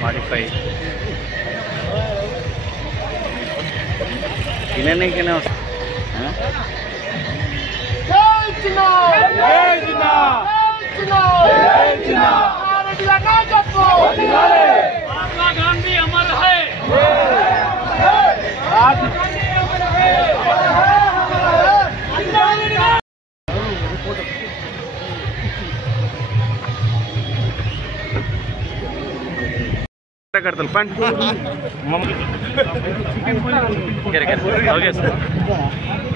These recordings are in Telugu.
modify ini kena Mahatma Gandhi अमर है। करता पण ओके सर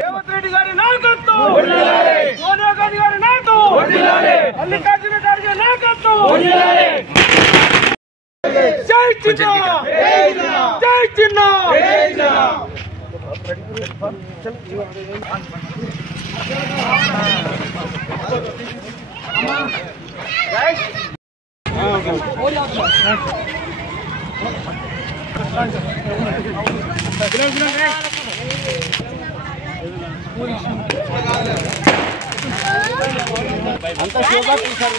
रेवत रेड्डी गारी नायकत्व सोनिया गांधी गारी नायकत्व मल्लिकार्जुन खड़गे नायकत्व जय चिन्ना जय चिन्ना అంత శోభా తీశారు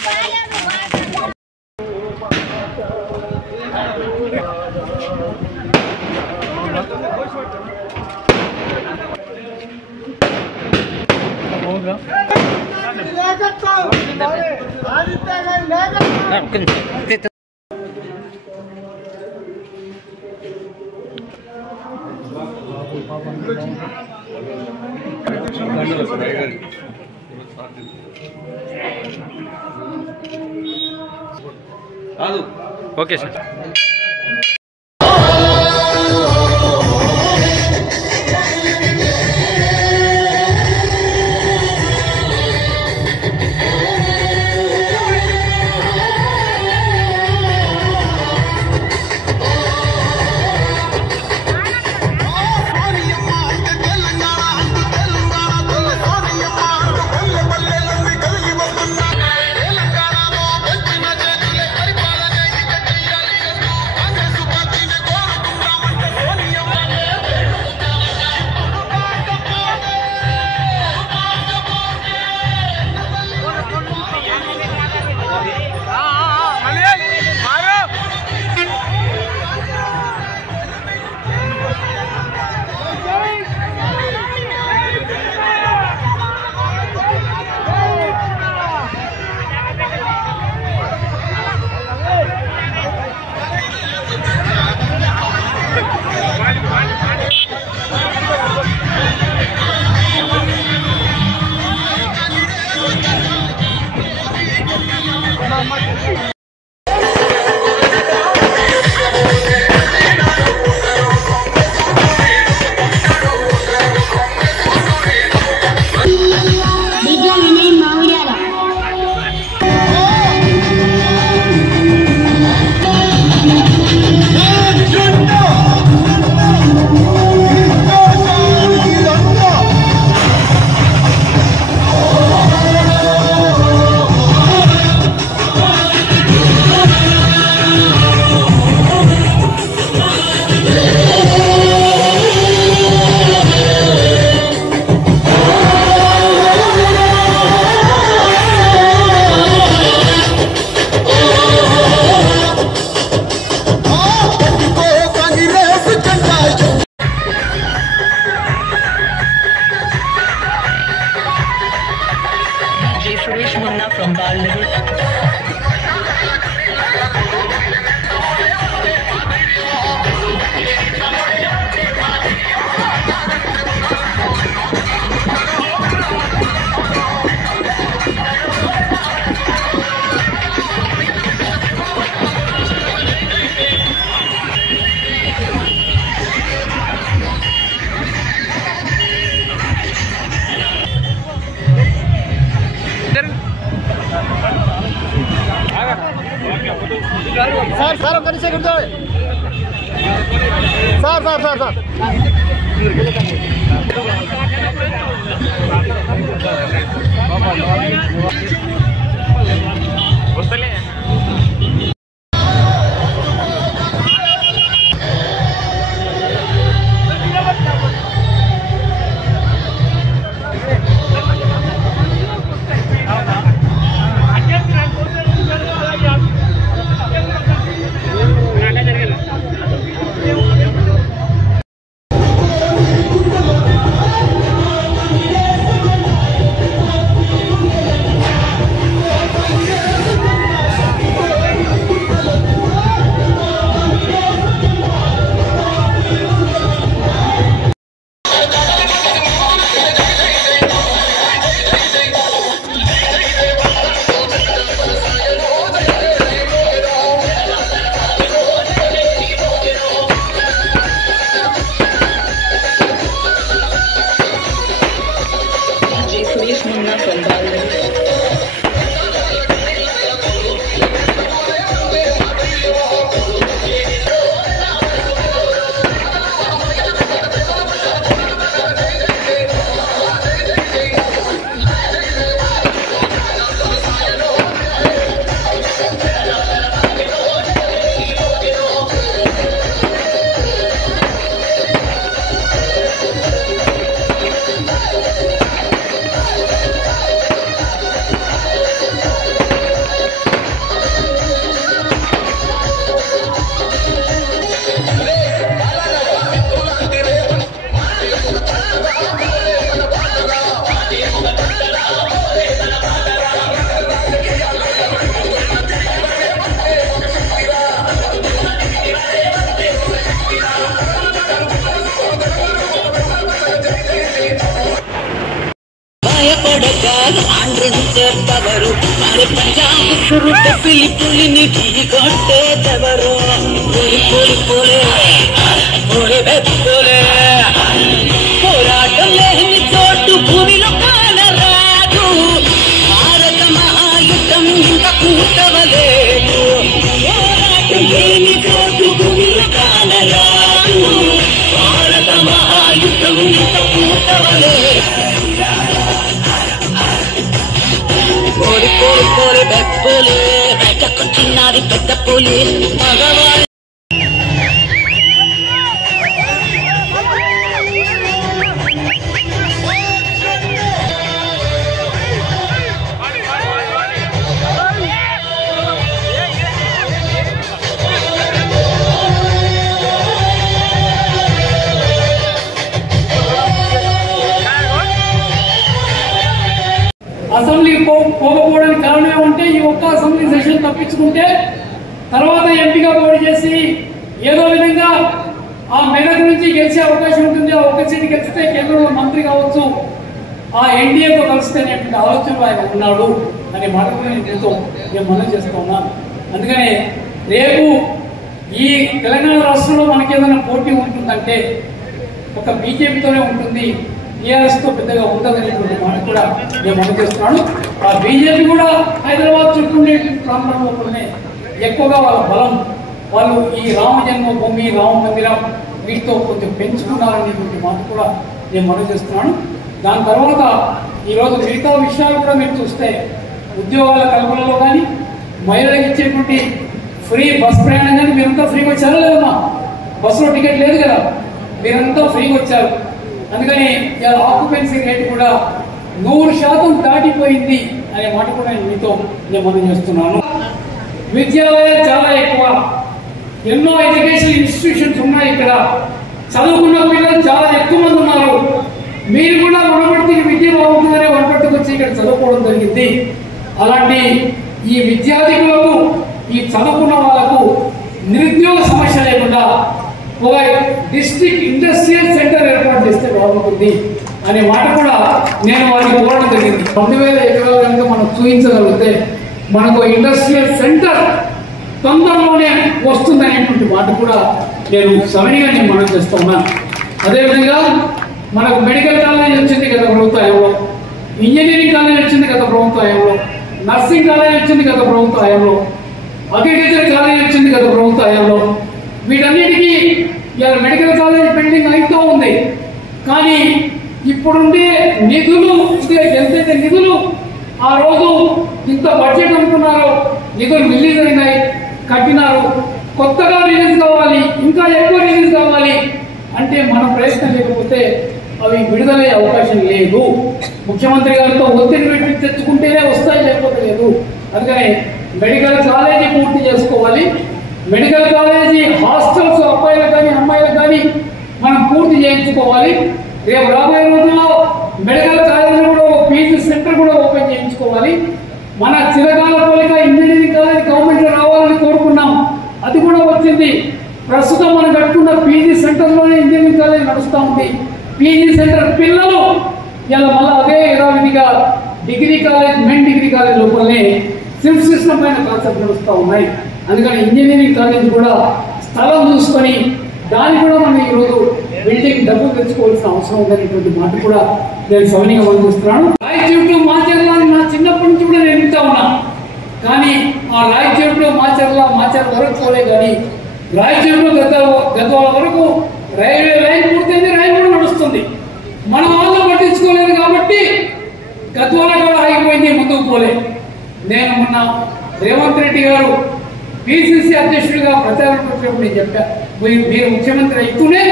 ఓకే సార్ తెలంగాణలో వచ్చిన చేతులే పరిపాలన ఇక చెయ్యాలి. సార్ సార్ ఒక నిమిషం కూర్చోండి సార్ సార్ సార్ సార్ వస్తలే పులిని కొట్టేదెవరు పోరాటం లేని చోటు భూమిలో కానరాదు భారత మహాయుద్ధం ఇంకా కూటవలేదు పోరాటం లేని చోటు భూమిలో కానరాదు భారత మహాయుద్ధం ఇంకా కూటవలేదు పోలి పోలి పోలి బెప్పులి బయటకొచ్చినది పెద్ద పులి మగవారి అసెంబ్లీ పోకపోవడానికి కారణం ఏమంటే ఈ ఒక్క అసెంబ్లీ సెషన్ తప్పించుకుంటే తర్వాత ఎంపీగా పోటీ చేసి ఏదో విధంగా ఆ మెదక్ నుంచి గెలిచే అవకాశం ఉంటుంది. ఆ ఒక్క సీటు గెలిస్తే కేంద్రంలో మంత్రి కావచ్చు, ఆ ఎన్డీఏతో కలిస్తేనేటువంటి ఆలోచనలో ఆయన ఉన్నాడు అనే మాట కూడా నేను మనం చేస్తూ ఉన్నాను. అందుకనే రేపు ఈ తెలంగాణ రాష్ట్రంలో మనకి ఏదైనా పోటీ ఉంటుందంటే ఒక బీజేపీతోనే ఉంటుంది, టీఆర్ఎస్తో పెద్దగా ఉండదనేటువంటి మాట కూడా నేను మనం చేస్తున్నాను. ఆ బీజేపీ కూడా హైదరాబాద్ చుట్టూ ఉండేటువంటి ప్రాంతంలో కొన్ని ఎక్కువగా వాళ్ళ బలం వాళ్ళు ఈ రామ జన్మభూమి రామ మందిరం వీటితో కొంచెం పెంచుకున్నారనేటువంటి మాట కూడా నేను మనం చేస్తున్నాను. దాని తర్వాత ఈరోజు మిగతా విషయాలు కూడా మీరు చూస్తే ఉద్యోగాల కల్పనలో కానీ మహిళలకు ఇచ్చేటువంటి ఫ్రీ బస్ ప్రయాణం కానీ మీరంతా ఫ్రీగా వచ్చారా లేదమ్మా? బస్సులో టికెట్ లేదు కదా, మీరంతా ఫ్రీగా వచ్చారు. అందుకని ఆక్యుపెన్సీ రేటు కూడా 100% దాటిపోయింది అనే మాట కూడా నేను మనం చేస్తున్నాను. విద్యాలయాలు చాలా ఎక్కువ, ఎన్నో ఎడ్యుకేషన్ ఇన్స్టిట్యూషన్స్ ఉన్నాయి. ఇక్కడ చదువుకున్న పిల్లలు చాలా ఎక్కువ మంది ఉన్నారు. మీరు కూడా వనపర్తికి విద్య బాగుంటుందనే వనపర్తికి వచ్చి ఇక్కడ చదువుకోవడం జరిగింది. అలాంటి ఈ విద్యార్థులకు ఈ చదువుకున్న వాళ్లకు నిరుద్యోగ సమస్య లేకుండా ఒక డిస్ట్రిక్ట్ ఇండస్ట్రియల్ సెంటర్ ఏర్పాటు చేస్తే బాగుంటుంది అనే మాట కూడా నేను వారికి కోరడం జరిగింది. 2000 ఎకరాలు కనుక మనం చూపించగలిగితే మనకు ఇండస్ట్రియల్ సెంటర్ తొందరలోనే వస్తుందనేటువంటి మాట కూడా నేను సవినీయంగా నేను మనం చేస్తున్నాను. అదేవిధంగా మనకు మెడికల్ కాలేజ్ వచ్చింది గత ప్రభుత్వంలో, ఇంజనీరింగ్ కాలేజ్ వచ్చింది గత ప్రభుత్వంలో, నర్సింగ్ కాలేజ్ వచ్చింది గత ప్రభుత్వంలో. అగ్రికల్చర్ కాలేజ్ వచ్చింది కదా ప్రభుత్వ హయాంలో. వీటన్నిటికీ ఇలా మెడికల్ కాలేజ్ బిల్డింగ్ అయితో ఉంది. కానీ ఇప్పుడుండే నిధులు ఎంతైతే నిధులు ఆ రోజు ఇంత బడ్జెట్ అనుకున్నారో నిధులు రిలీజ్ అయినాయి, కట్టినారు. కొత్తగా రిలీజ్ కావాలి, ఇంకా ఎక్కువ రిలీజ్ కావాలి అంటే మన ప్రయత్నం లేకపోతే అవి విడుదలయ్యే అవకాశం లేదు. ముఖ్యమంత్రి గారితో ఒత్తిడి పెట్టి తెచ్చుకుంటేనే వస్తాయి, లేకపోతే లేదు. అందుకని మెడికల్ కాలేజీ పూర్తి చేసుకోవాలి. మెడికల్ కాలేజీ హాస్టల్స్ అబ్బాయిలకు కానీ అమ్మాయిలకు కానీ మనం పూర్తి చేయించుకోవాలి. రేపు రాబోయే రోజుల్లో మెడికల్ కాలేజీ కూడా పీజీ సెంటర్ కూడా ఓపెన్ చేయించుకోవాలి. మన చిరకాల కోరిక ఇంజనీరింగ్ కాలేజ్ గవర్నమెంట్ లో రావాలని కోరుకున్నాం, అది కూడా వచ్చింది. ప్రస్తుతం మనం కట్టుకున్న పీజీ సెంటర్ లోనే ఇంజనీరింగ్ కాలేజ్ నడుస్తూ ఉంది. పీజీ సెంటర్ పిల్లలు ఇలా మళ్ళీ అదే యథావిధిగా degree college, main degree college లోపలనే సిల్ఫ్ సిస్టమ్ పైన కాన్సెప్ట్ నడుస్తూ ఉన్నాయి. అందుకని ఇంజనీరింగ్ కాలేజ్ కూడా స్థలం చూసుకొని దాన్ని కూడా మనం ఈరోజు బిల్డింగ్ డబ్బులు తెచ్చుకోవాల్సిన అవసరం ఉందనేటువంటి మాట కూడా నేను సవనీయంగా అనుభవిస్తున్నాను. రాయచూరు మాచర్ల నా చిన్నప్పటి నుంచి కూడా నేను వింటా ఉన్నా. కానీ ఆ రాయచూరు మాచర్ల వరకు పోలే. కానీ రాయచూరు గద్వాల వరకు రైల్వే లైన్ పూర్తయింది, రైలు కూడా నడుస్తుంది. మన వాళ్ళు పట్టించుకోలేదు కాబట్టి గద్వాల కూడా ఆగిపోయింది, ముందుకు పోలే. నేను మొన్న రేవంత్ రెడ్డి గారు పిసిసి అధ్యక్షుడిగా ప్రచారం పెట్టినప్పుడు నేను చెప్పా, మీరు ముఖ్యమంత్రి అయితేనే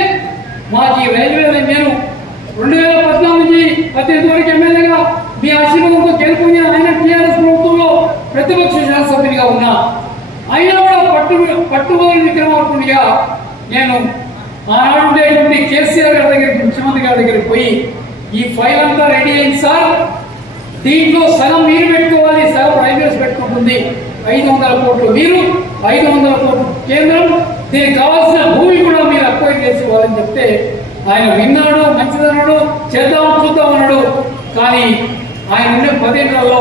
మాకు ఈ రైల్వే లైన్, నేను 2014 నుంచి 18 వరకు ఎమ్మెల్యేగా మీ ఆశీర్వాదంతో గెలుపుని ఆయన టీఆర్ఎస్ ప్రభుత్వంలో ప్రతిపక్ష శాసనసభ్యునిగా ఉన్నా. అయినా కూడా పట్టుబడి విక్రమార్కునిగా నేను ఆనాడు ఉండేటువంటి కేసీఆర్ గారి దగ్గరికి, ముఖ్యమంత్రి గారి దగ్గరికి పోయి ఈ ఫైల్ అంతా రెడీ అయింది సార్, దీంట్లో సగం మీరు పెట్టుకోవాలి, సగం రైల్వేస్ పెట్టుకుంటుంది, 500 కోట్లు మీరు, 500 కోట్లు కేంద్రం, దీనికి కావాల్సిన భూమి కూడా మీరు అక్వైర్ చేసి ఇవ్వాలని చెప్తే ఆయన విన్నాడు, మంచిదన్నాడు, చేద్దాం చూద్దాం అన్నాడు. కానీ ఆయన ఉండే 10 ఏళ్లలో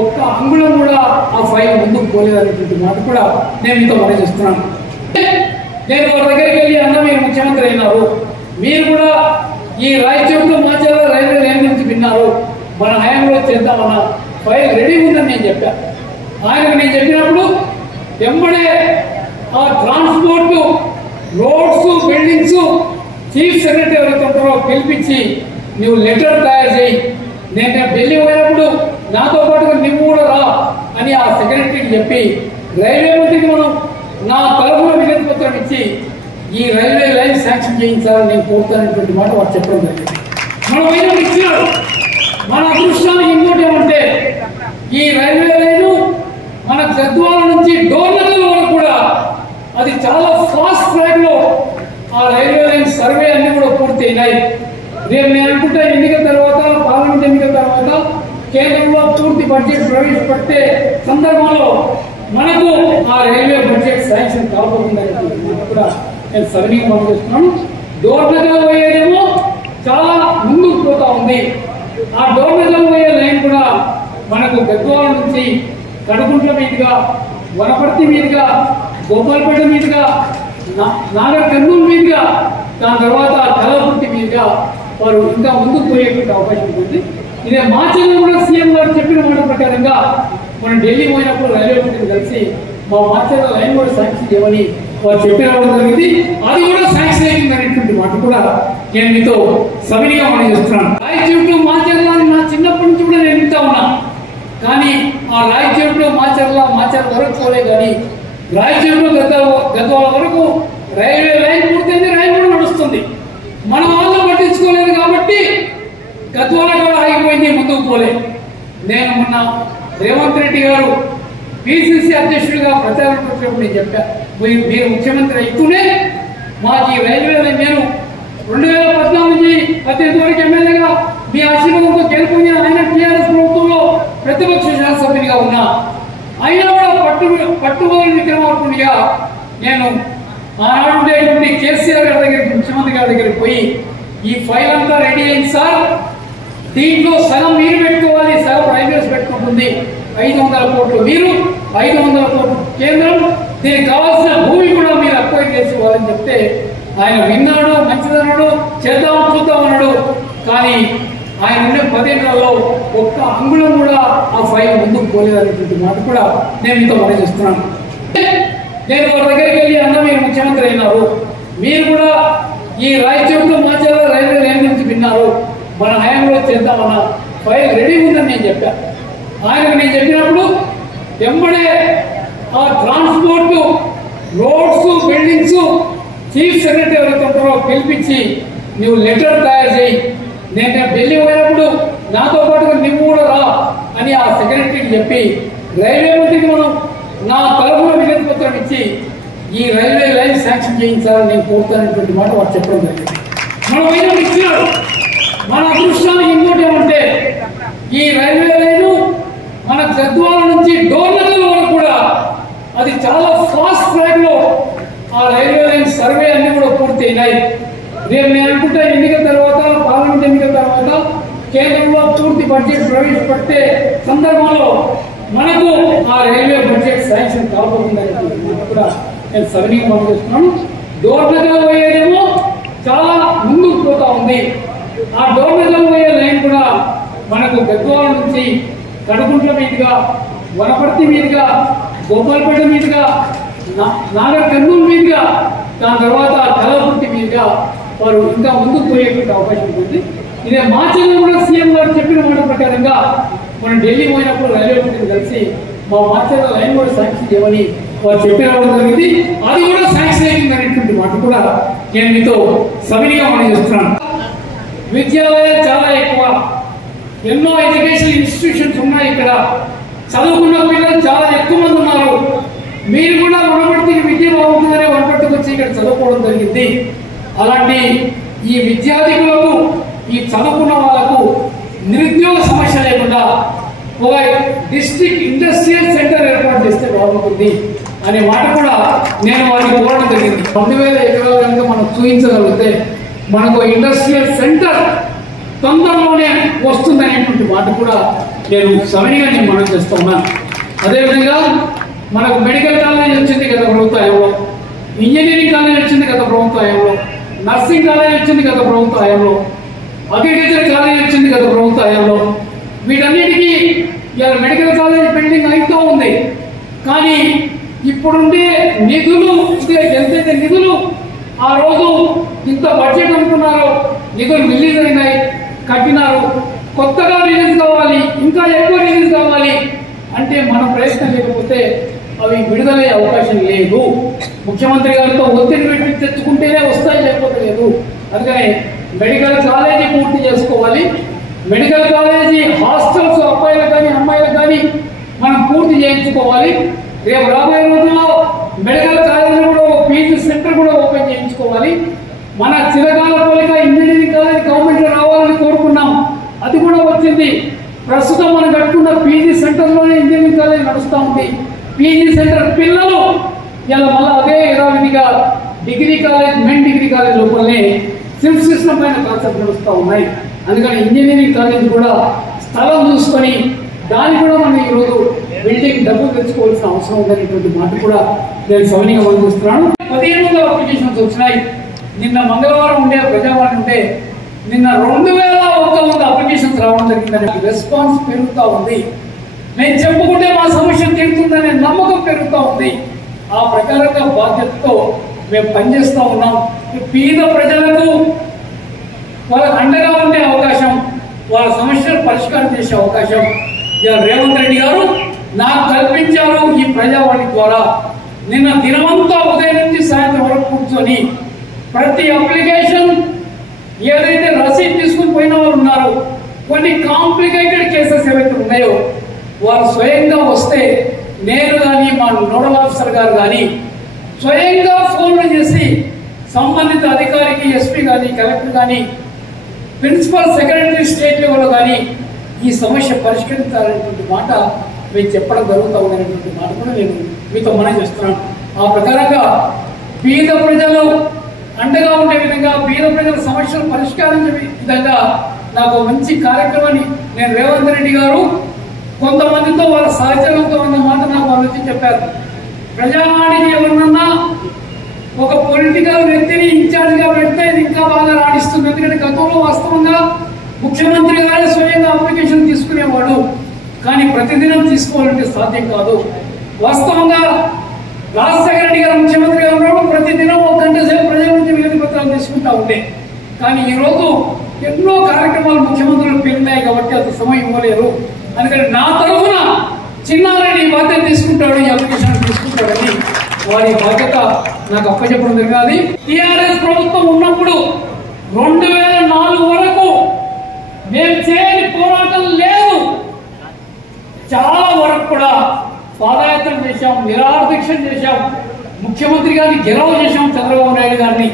ఒక్క అంగుళం కూడా ఆ ఫైల్ ముందుకు పోలేదనేటువంటి మాట కూడా నేను ఇంత మనసిస్తున్నాను. నేను వారి దగ్గరికి వెళ్ళి అన్న, మీరు ముఖ్యమంత్రి అయినారు, మీరు కూడా ఈ రాయచూరు మాచర్ల రైల్వే లైన్ నుంచి విన్నారు, మన హయాంలో చేద్దామన్న ఫైల్ రెడీ ఉందని నేను చెప్పా. ఆయనకు నేను చెప్పినప్పుడు వెంబడే ఆ transport, roads, buildings chief secretary ఎవరైతే పిలిపించి నువ్వు లెటర్ తయారు చేయి, నేను ఢిల్లీ పోయినప్పుడు నాతో పాటుగా నువ్వు కూడా రా అని ఆ సెక్రటరీకి చెప్పి రైల్వే మంత్రికి మనం నా తరఫున వినతి పత్రం ఇచ్చి ఈ రైల్వే లైన్ శాంక్షన్ చేయించాలని నేను కోరుతానటువంటి మాట వారు చెప్పడం జరిగింది. మన వైద్యం ఇచ్చినాడు. మన అదృష్టానికి ఇంకోటి ఏమంటే ఈ రైల్వే లైన్ మన గద్వాల నుంచి డోర్నగల్ వరకు కూడా అది చాలా ఫాస్ట్ ట్రాక్ లో ఆ రైల్వే లైన్ సర్వే అన్ని కూడా పూర్తి అయినాయి. రేపు నేను అనుకుంటే ఎన్నికల తర్వాత, పార్లమెంట్ ఎన్నికల తర్వాత కేంద్రంలో పూర్తి బడ్జెట్ ప్రవేశపెట్టే సందర్భంలో మనకు ఆ రైల్వే బడ్జెట్ శాంక్షన్ కాబోతుందని కూడా నేను సవినీయంగా చేస్తున్నాను. డోర్నగల్ పోయేదేమో చాలా ముందుకు పోతా ఉంది. ఆ డోర్నగల్ పోయే లైన్ కూడా మనకు గద్వాల నుంచి కడుగుంట్ల మీదుగా, వనపర్తి మీదుగా, గోపాలపేట మీదుగా, నాగర్ కర్నూలు మీదుగా, దాని తర్వాత కలవకుర్తి మీదుగా వారు ఇంకా ముందుకు పోయేటువంటి అవకాశం ఉంటుంది. ఇదే మాచర్ల కూడా సీఎం గారు చెప్పిన మాట ప్రకారంగా మనం ఢిల్లీ పోయినప్పుడు రైల్వే మంత్రిని కలిసి మా మాచర్ల లైన్ కూడా శాంక్షన్ చేయమని వారు చెప్పి రావడం జరిగింది. అది కూడా శాంక్షన్ అయింది అనేటువంటి మాట కూడా నేను మీతో సవినీయంగా మనం చేస్తున్నాను. రాయచూరు మాచర్ల నా చిన్నప్పటి నుంచి కూడా నేను వింటా ఉన్నా. కానీ ఆ రాయచూరు మాచర్ల వరకు పోలే. కానీ రాయచూరు గద్వాల వరకు రైల్వే లైన్ పూర్తయింది, రైలు కూడా నడుస్తుంది. మన వాళ్ళు పట్టించుకోలేదు కాబట్టి గద్వాల కూడా ఆగిపోయింది, ముందుకు పోలే. నేను మొన్న రేవంత్ రెడ్డి గారు పిసిసి అధ్యక్షుడిగా ప్రచారం పెట్టినప్పుడు నేను చెప్పా, మీరు ముఖ్యమంత్రి అయితేనే మాకు ఈ రైల్వే లైన్, నేను 2014 నుంచి 18 వరకు ఎమ్మెల్యేగా మీ ఆశీర్వాదంతో గెలుపుని ఆయన టీఆర్ఎస్ ప్రభుత్వంలో ప్రతిపక్ష శాసనసభ్యునిగా ఉన్నా. అయినా కూడా పట్టుబడి విక్రమార్కునిగా నేను ఆనాడు ఉండేటువంటి కేసీఆర్ గారి దగ్గరికి, ముఖ్యమంత్రి గారి దగ్గరికి పోయి ఈ ఫైల్ అంతా రెడీ అయింది సార్, దీంట్లో సగం మీరు పెట్టుకోవాలి, సగం రైల్వేస్ పెట్టుకుంటుంది, 500 కోట్లు మీరు, 500 కోట్లు కేంద్రం, దీనికి కావాల్సిన భూమి కూడా మీరు అక్వైర్ చేసి ఇవ్వాలని చెప్తే ఆయన విన్నాడు, మంచిదన్నాడు, చేద్దాం చూద్దాం అన్నాడు. కానీ ఆయన ఉండే 10 ఏళ్లలో ఒక్క అంగుళం కూడా ఆ ఫైల్ ముందుకు పోలేదనేటువంటి మాట కూడా నేను మీతో మనసిస్తున్నాను. నేను వారి దగ్గరికి వెళ్ళి అన్న మీరు ముఖ్యమంత్రి అయినారు, మీరు కూడా ఈ రాయచోట్ల మాచర్ల రైల్వే లైన్ గురించి విన్నారు, మన హయాంలో చేద్దామన్న ఫైల్ రెడీ ఉందని నేను చెప్పాను. ఆయనకు నేను చెప్పినప్పుడు వెంబడే ఆ transport roads buildings chief secretary ఎవరైతే పిలిపించి నువ్వు లెటర్ తయారు చేయి, నేను ఢిల్లీ పోయినప్పుడు నాతో పాటుగా నువ్వు కూడా రా అని ఆ సెక్రటరీకి చెప్పి రైల్వే మంత్రికి మనం నా తరఫున వినతి పత్రం ఇచ్చి ఈ రైల్వే లైన్ శాంక్షన్ చేయించాలని నేను కోరుతానటువంటి మాట వాడు చెప్పడం జరిగింది. మన వైద్యం ఇచ్చినాడు. మన అదృష్టానికి ఇంకోటి ఏమంటే ఈ రైల్వే లైన్ మన గద్వాల నుంచి డోర్నగల్ వరకు కూడా అది చాలా ఫాస్ట్ ట్రాక్ లో ఆ రైల్వే లైన్ సర్వే అన్ని కూడా పూర్తి అయినాయి. రేపు నేను అనుకుంటా ఎన్నికల తర్వాత పార్లమెంట్ ఎన్నికల తర్వాత కేంద్రంలో పూర్తి బడ్జెట్ ప్రవేశపెట్టే సందర్భంలో మనకు ఆ రైల్వే బడ్జెట్ శాంక్షన్ కాబోతుందని కూడా నేను సవినీయంగా చేస్తున్నాను. డోర్నగల్ పోయేదేమో చాలా ముందుకు పోతా ఉంది. ఆ డోర్నగల్ పోయే లైన్ కూడా మనకు గద్వాల నుంచి కడుగుంట్ల మీదుగా వనపర్తి మీదుగా గోపాలపేట మీదుగా నాగర్ కర్నూలు మీదుగా దాని తర్వాత కలవకుర్తి మీదుగా వారు ఇంకా ముందుకు పోయేటువంటి అవకాశం ఉంటుంది. ఇదే మాచర్లో కూడా సీఎం గారు చెప్పిన మాట ప్రకారంగా మనం ఢిల్లీ పోయినప్పుడు రైల్వే మంత్రిని కలిసి మా మాచర్ల లైన్ కూడా శాంక్షన్ చేయమని వారు చెప్పి రావడం జరిగింది. అది కూడా శాంక్షన్ అయింది అనేటువంటి మాట కూడా నేను మీతో సవినీయంగా చేస్తున్నాను. విద్యాలయాలు చాలా ఎక్కువ, ఎన్నో ఎడ్యుకేషన్ ఇన్స్టిట్యూషన్స్ ఉన్నాయి. ఇక్కడ చదువుకున్న పిల్లలు చాలా ఎక్కువ మంది ఉన్నారు. మీరు కూడా వనపర్తికి విద్య బాగుంటుందనే వనపర్తికి వచ్చి ఇక్కడ చదువుకోవడం జరిగింది. అలాంటి ఈ విద్యార్థులకు ఈ చదువుకున్న వాళ్లకు నిరుద్యోగ సమస్య లేకుండా ఒక డిస్ట్రిక్ట్ ఇండస్ట్రియల్ సెంటర్ ఏర్పాటు చేస్తే బాగుంటుంది అనే మాట కూడా నేను వారికి కోరడం జరిగింది. 2000 ఎకరాల కనుక మనం చూపించగలిగితే మనకు ఇండస్ట్రియల్ సెంటర్ తొందరలోనే వస్తుందనేటువంటి మాట కూడా నేను సవినీయంగా మనం చేస్తా ఉన్నాను. అదేవిధంగా మనకు మెడికల్ కాలేజ్ వచ్చింది గత ప్రభుత్వంలో, ఇంజనీరింగ్ కాలేజ్ వచ్చింది గత ప్రభుత్వంలో, నర్సింగ్ కాలేజ్ వచ్చింది గత ప్రభుత్వంలో, అగ్రికల్చర్ కాలేజ్ వచ్చింది గత ప్రభుత్వంలో. వీటన్నిటికీ ఇవాళ మెడికల్ కాలేజ్ బిల్డింగ్ అయితూ ఉంది. కానీ ఇప్పుడుండే నిధులు ఎంతైతే నిధులు ఆ రోజు ఇంత బడ్జెట్ అనుకున్నారో నిధులు రిలీజ్ అయినాయి, కట్టినారు. కొత్తగా రిలీజ్ కావాలి, ఇంకా ఎక్కువ రిలీజ్ కావాలి అంటే మన ప్రయత్నం లేకపోతే అవి విడుదలయ్యే అవకాశం లేదు. ముఖ్యమంత్రి గారితో ఒత్తిడి పెట్టి తెచ్చుకుంటేనే వస్తాయి, లేకపోతే లేదు. అందుకని మెడికల్ కాలేజీ పూర్తి చేసుకోవాలి. మెడికల్ కాలేజీ హాస్టల్స్ అబ్బాయిలకు కానీ అమ్మాయిలకు కానీ మనం పూర్తి చేయించుకోవాలి. రేపు రాబోయే రోజుల్లో మెడికల్ కాలేజీ కూడా పీజీ సెంటర్ కూడా ఓపెన్ చేయించుకోవాలి. మన చిరకాల పోలిక ఇంజనీరింగ్ కాలేజ్ గవర్నమెంట్ లో రావాలని కోరుకున్నాం, అది కూడా వచ్చింది. ప్రస్తుతం మనం కట్టుకున్న పీజీ సెంటర్లోనే ఇంజనీరింగ్ కాలేజ్ నడుస్తూ ఉంది. పీజీ సెంటర్ పిల్లలు ఇలా మళ్ళీ అదే యథావిధిగా degree college main degree college లోపలనే సిల్క్ సిస్టమ్ పైన కాన్సెప్ట్ నడుస్తూ ఉన్నాయి. అందుకని ఇంజనీరింగ్ కాలేజ్ కూడా స్థలం చూసుకొని దాన్ని కూడా మనం ఈరోజు బిల్డింగ్ డబ్బులు తెచ్చుకోవాల్సిన అవసరం ఉందనేటువంటి మాట కూడా నేను సవినీయంగా చూస్తున్నాను. 1500 అప్లికేషన్స్ వచ్చినాయి. నిన్న మంగళవారం ఉండే ప్రజావాణి ఉంటే నిన్న 2100 అప్లికేషన్స్ రావడం జరిగిందనే రెస్పాన్స్ పెరుగుతూ ఉంది. మేము చెప్పుకుంటే మా సమస్య తీరుతుందనే నమ్మకం పెరుగుతూ ఉంది. ఆ ప్రకారంగా బాధ్యతతో మేము పనిచేస్తూ ఉన్నాం. పేద ప్రజలకు వాళ్ళకు అండగా ఉండే అవకాశం, వాళ్ళ సమస్యలు పరిష్కారం చేసే అవకాశం ఇవాళ రేవంత్ రెడ్డి గారు నాకు కల్పించారు. ఈ ప్రజావాణి ద్వారా నిన్న దినమంతా ఉదయం నుంచి సాయంత్రం వరకు కూర్చొని ప్రతి అప్లికేషన్ ఏదైతే రసీదు తీసుకుని పోయిన వాళ్ళు ఉన్నారో, కొన్ని కాంప్లికేటెడ్ కేసెస్ ఏవైతే ఉన్నాయో వారు స్వయంగా వస్తే నేను కానీ మా నోడల్ ఆఫీసర్ గారు కానీ స్వయంగా ఫోన్లు చేసి సంబంధిత అధికారికి ఎస్పీ కానీ కలెక్టర్ కానీ ప్రిన్సిపల్ సెక్రటరీ స్టేట్ లెవెల్లో కానీ ఈ సమస్య పరిష్కరించాలనేటువంటి మాట మేము చెప్పడం జరుగుతూ ఉందనేటువంటి మాట కూడా నేను మీతో మనం చేస్తున్నాను. ఆ ప్రకారంగా పేద ప్రజలు అండగా ఉండే విధంగా, పేద ప్రజల సమస్యలు పరిష్కరించే విధంగా నాకు మంచి కార్యక్రమాన్ని నేను రేవంత్ రెడ్డి గారు కొంతమందితో వాళ్ళ సహచరులతో ఉన్న మాట నాకు ఆలోచించి చెప్పారు. ప్రజావాణికి ఎవరినన్నా ఒక పొలిటికల్ వ్యక్తిని ఇన్ఛార్జ్ గా పెడితే ఇది ఇంకా బాగా రాణిస్తుంది. ఎందుకంటే గతంలో వాస్తవంగా ముఖ్యమంత్రి గారే స్వయంగా అప్లికేషన్ తీసుకునేవాడు, కానీ ప్రతిదినం తీసుకోవాలంటే సాధ్యం కాదు. వాస్తవంగా రాజశేఖర రెడ్డి గారు ముఖ్యమంత్రిగా ఉన్నప్పుడు ప్రతి దినం 1 గంట సేపు ప్రజల నుంచి వినతి పత్రాలు తీసుకుంటా ఉండే. కానీ ఈ రోజు ఎన్నో కార్యక్రమాలు ముఖ్యమంత్రులు పెరిగినాయి కాబట్టి అంత సమయం ఇవ్వలేరు. అందుకని నా తరఫున చిన్నారెడ్డి బాధ్యత తీసుకుంటాడు, ఈ అప్లికేషన్ తీసుకుంటాడని వారి బాధ్యత నాకు అప్పచెప్పడం జరిగినది. టీఆర్ఎస్ ప్రభుత్వం ఉన్నప్పుడు 2004 వరకు మేము చేయని పోరాటం లేదు. చాలా వరకు కూడా పాదయాత్ర చేశాం, నిరాహార దీక్ష చేశాం, ముఖ్యమంత్రి గారిని గెలవ చేశాం చంద్రబాబు నాయుడు గారిని.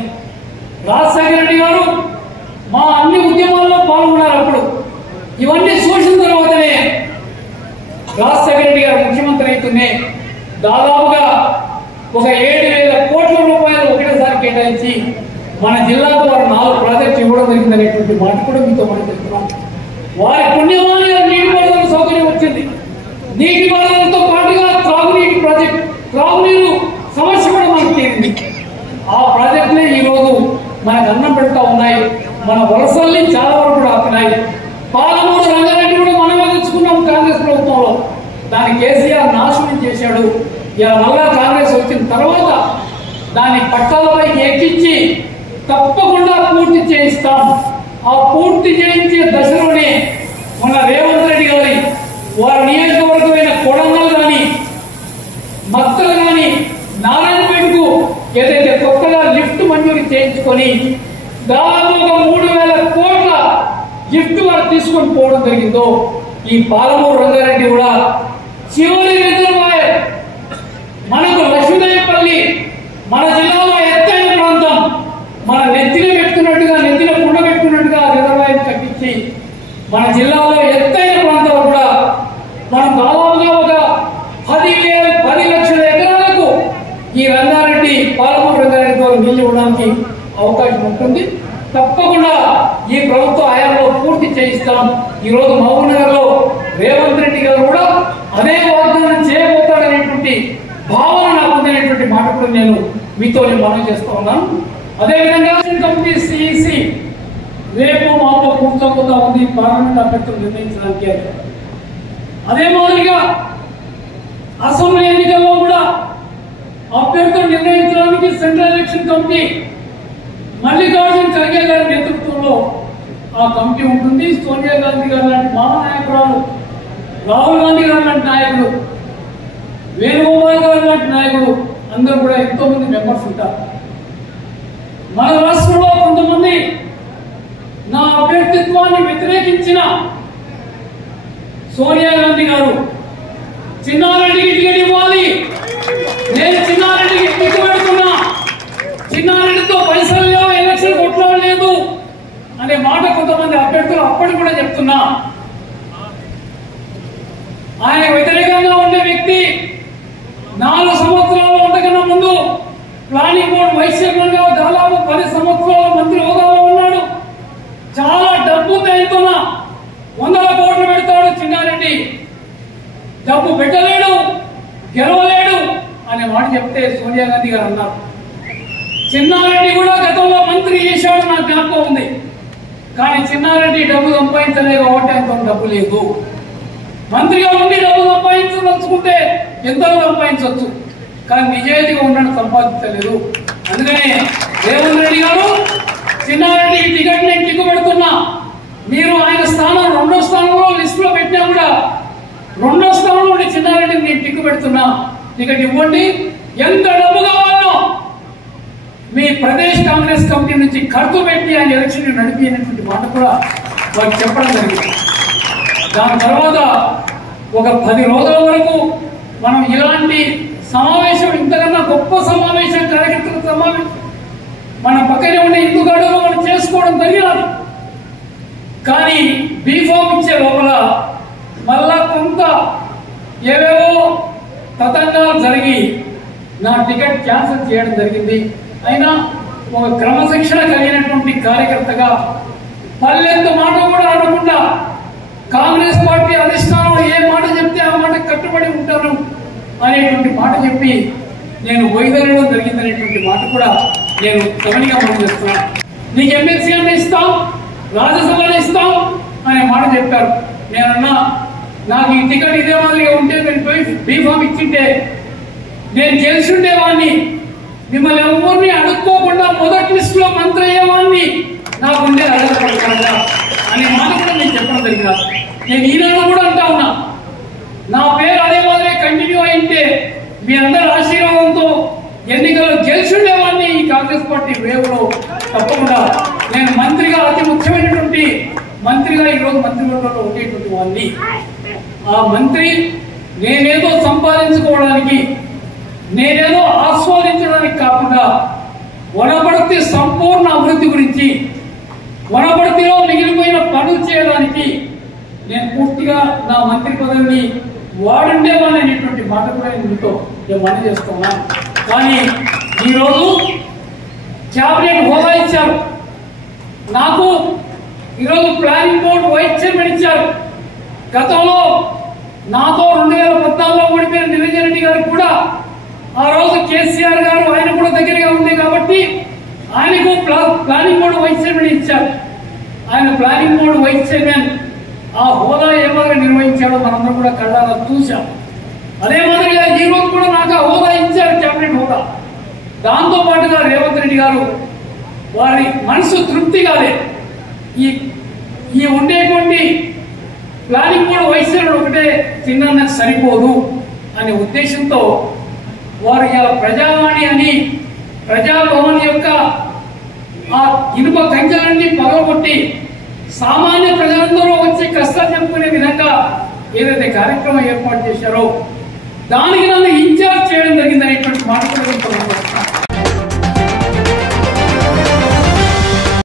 రాజశేఖర రెడ్డి గారు మా అన్ని ఉద్యమాల్లో పాల్గొన్నారు. అప్పుడు ఇవన్నీ చూసిన తర్వాతనే రాజశేఖర రెడ్డి గారు ముఖ్యమంత్రి అవుతూనే దాదాపుగా ఒక 7,000 కోట్ల రూపాయలు ఒకటేసారి కేటాయించి మన జిల్లాకు వారు 4 ప్రాజెక్టులు ఇవ్వడం జరిగిందనేటువంటి మాట కూడా మీతో మనం చెప్తున్నాం. వారి పుణ్యమాని నీటిపారుదల సౌకర్యం వచ్చింది. నీటిపారుదలతో పాటుగా త్రాగునీటి ప్రాజెక్ట్, త్రాగునీరు సమస్య కూడా మనకు తీరింది. ఆ ప్రాజెక్టులే ఈ రోజు మనకు అన్నం పెడతా ఉన్నాయి. మన వలసల్ని చాలా వరకు కూడా ఆపినాయి. పాలమూరు రంగారెడ్డి కూడా మనమే తెచ్చుకున్నాం కాంగ్రెస్ ప్రభుత్వంలో. దాన్ని కేసీఆర్ నాశనం చేశాడు. ఇలా మళ్ళా కాంగ్రెస్ వచ్చిన తర్వాత దాన్ని పట్టాలపై ఎక్కించి తప్పకుండా పూర్తి చేయిస్తాం. ఆ పూర్తి చేయించే దశలోనే మన రేవంత్ రెడ్డి గారి వారి నియోజకవర్గమైన కొడంగల్ కానీ, మత్తలు కానీ, నారాయణపేటకు ఏదైతే కొత్తగా లిఫ్ట్ మంజూరు చేయించుకొని దాదాపుగా 3,000 కోట్ల లిఫ్ట్ వారు తీసుకొని పోవడం జరిగిందో, ఈ పాలమూరు రంగారెడ్డి కూడా చివరి రిజర్వాయర్ మనకు లక్ష్మీదేవిపల్లి మన జిల్లాలో ఎత్తైన ప్రాంతం, మన నెత్తిన పెట్టుకున్నట్టుగా, నెత్తిన కుండ పెట్టుకున్నట్టుగా రిజర్వాయర్ కట్టించి మన జిల్లాలో ఎత్తైన ప్రాంతాలు కూడా మనం దాదాపుగా ఒక 10 లక్షల ఎకరాలకు ఈ రంగారెడ్డి, పాలమూరు రంగారెడ్డి ద్వారా నీళ్లు ఇవ్వడానికి అవకాశం ఉంటుంది. తప్పకుండా ఈ ప్రభుత్వ హయాంలో పూర్తి చేయిస్తాం. ఈ రోజు మహబూబ్నగర్ లో రేవంత్ రెడ్డి గారు కూడా అదే వాగ్దానం చేయబోతాడనేటువంటి భావన నాకు ఉందనేటువంటి మాట కూడా నేను మీతో మనం చేస్తూ ఉన్నాను. అదేవిధంగా కమిటీ సిఇసి రేపు మాతో కూర్చోబోతా ఉంది పార్లమెంట్ అభ్యర్థులు నిర్ణయించడానికి. అదే మాదిరిగా అసెంబ్లీ ఎన్నికల్లో కూడా అభ్యర్థులు నిర్ణయించడానికి central election committee Mallikarjuna Kharge గారి నేతృత్వంలో ఆ కమిటీ ఉంటుంది. సోనియా గాంధీ గారు లాంటి మహానాయకురాలు, రాహుల్ గాంధీ గారు లాంటి నాయకులు, వేణుగోపాల్ గారు లాంటి నాయకులు అందరూ కూడా ఎంతో మంది మెంబర్స్ ఉంటారు. మన రాష్ట్రంలో కొంతమంది నా అభ్యర్థిత్వాన్ని వ్యతిరేకించిన సోనియా గాంధీ గారు చిన్నారెడ్డికి టికెట్ ఇవ్వాలి, నేను చిన్నారెడ్డికి టికెట్ పెడుతున్నా, చిన్నారెడ్డితో పైసలు లేవు, ఎలక్షన్ కొట్లాడలేదు అనే మాట కొంతమంది అభ్యర్థులు అప్పటికి కూడా చెప్తున్నా. ఆయన వ్యతిరేకంగా ఉండే వ్యక్తి 4 సంవత్సరాలు అంతకన్నా ముందు ప్లానింగ్ బోర్డు వైస్ చైర్మన్ గా దాదాపు 10 సంవత్సరాల మంత్రి హోదాలో ఉన్నాడు. చాలా డబ్బు తేతున్న 100 కోట్లు పెడతాడు చిన్నారెడ్డి, డబ్బు పెట్టలేడు, గెలవలేడు అనే మాట చెప్తే సోనియా గాంధీ గారు అన్నారు. చిన్నారెడ్డి కూడా గతంలో మంత్రి చేశాడు, నాకు జ్ఞాపకం ఉంది. కానీ చిన్నారెడ్డి డబ్బు సంపాదించలేదు కాబట్టి అంత డబ్బు లేదు. మంత్రిగా ఉండి డబ్బు సంపాదించదలుచుకుంటే ఎంతో సంపాదించవచ్చు, కానీ నిజాయితీగా ఉండడం సంపాదించలేదు. అందుకనే రేవంత్ రెడ్డి గారు చిన్నారెడ్డికి టికెట్ నేను టిక్కు పెడుతున్నా, మీరు ఆయన స్థానం 2వ స్థానంలో లిస్ట్ లో పెట్టినా కూడా 2వ స్థానంలో ఉండి చిన్నారెడ్డిని నేను టిక్కు పెడుతున్నా, టికెట్ ఇవ్వండి, ఎంత డబ్బు కావాలో మీ ప్రదేశ్ కాంగ్రెస్ కమిటీ నుంచి ఖర్చు పెట్టి ఆయన ఎలక్షన్ నడిపి అనేటువంటి మాట కూడా వారికి చెప్పడం జరిగింది. దాని తర్వాత ఒక 10 రోజుల వరకు మనం ఇలాంటి సమావేశం, ఇంతకన్నా గొప్ప సమావేశం, కార్యకర్తల సమావేశం మన పక్కనే ఉండే హిందూగాడులో మనం చేసుకోవడం జరిగినది. కానీ బీఫామ్ ఇచ్చే లోపల మళ్ళా కొంత ఏవేవో తతంగాలు జరిగి నా టికెట్ క్యాన్సిల్ చేయడం జరిగింది. అయినా ఒక క్రమశిక్షణ కలిగినటువంటి కార్యకర్తగా పల్లెంత మాట కూడా అనకుండా కాంగ్రెస్ పార్టీ అధిష్టానం ఏ మాట చెప్తే ఆ మాట కట్టుబడి ఉంటాను అనేటువంటి మాట చెప్పి నేను వైదొలగడం జరిగిందనేటువంటి మాట కూడా నేను గమనిగా మనం చేస్తున్నాను. నీకు ఎమ్మెల్సీ అన్న ఇస్తాం, రాజ్యసభలో ఇస్తాం అనే మాట చెప్పారు. నేనన్నా నాకు ఈ టికెట్ ఇదే మాదిరిగా ఉంటే నేను పోయి బీఫామ్ ఇచ్చింటే నేను గెలిచుండేవాడిని, మిమ్మల్ని ఎవరిని అడుక్కోకుండా మొదటి లిస్టులో మంత్రి అయ్యేవాడిని, నాకుండే అడగపడకుండా అనే మాట కూడా నేను చెప్పడం జరిగినాను. నేను ఈనాడు కూడా అంటా ఉన్నా, నా పేరు అదే మాదిరే కంటిన్యూ అయింటే మీ అందరి ఆశీర్వాదంతో ఎన్నికల్లో గెలిచుండేవాడిని. ఈ కాంగ్రెస్ పార్టీ వేవ్లో తప్పకుండా నేను మంత్రిగా, అతి ముఖ్యమైనటువంటి మంత్రిగా ఈరోజు మంత్రివర్గంలో ఉండేటువంటి వాడిని. ఆ మంత్రి నేనేదో సంపాదించుకోవడానికి, నేనేదో ఆస్వాదించడానికి కాకుండా వనపర్తి సంపూర్ణ అభివృద్ధి గురించి, వనపర్తిలో మిగిలిపోయిన పనులు చేయడానికి నేను పూర్తిగా నా మంత్రి పదవిని వాడుండేవాడిని అనేటువంటి మాట కూడా మీతో నేను మనం చేస్తున్నాను. కానీ ఈరోజు క్యాబినెట్ హోదా ఇచ్చారు నాకు, ఈరోజు ప్లానింగ్ బోర్డు వైస్ చైర్మన్ ఇచ్చారు. గతంలో నాతో 2014లో ఓడిపోయిన నిరంజన్ రెడ్డి గారు కూడా ఆ రోజు కేసీఆర్ గారు ఆయన కూడా దగ్గరగా ఉంది కాబట్టి ఆయనకు ప్లానింగ్ బోర్డు వైస్ చైర్మన్ ఇచ్చారు. ఆయన ప్లానింగ్ బోర్డు వైస్ చైర్మన్ ఆ హోదా ఏమాదిరిగా నిర్వహించాడో మనందరం కూడా కళ్ళారా చూశాం. అదే మాదిరిగా ఈ రోజు కూడా నాకు ఆ హోదా ఇచ్చారు, క్యాబినెట్ హోదా. దాంతో పాటుగా రేవంత్ రెడ్డి గారు వారి మనసు తృప్తిగానే ఈ ఉండేటువంటి ప్లానింగ్ బోర్డు వైస్ చైర్మన్ ఒకటే చిన్న సరిపోదు అనే ఉద్దేశంతో వారు ఇలా ప్రజావాణి అని ప్రజాభవన్ యొక్క ఆ ఇనుప కంచెలన్నీ పగలగొట్టి సామాన్య ప్రజలందరూ వచ్చి కష్టాలు చెప్పుకునే విధంగా ఏదైతే కార్యక్రమం ఏర్పాటు చేశారో దానికి నన్ను ఇన్ఛార్జ్ చేయడం జరిగిందనేటువంటి మాట కూడా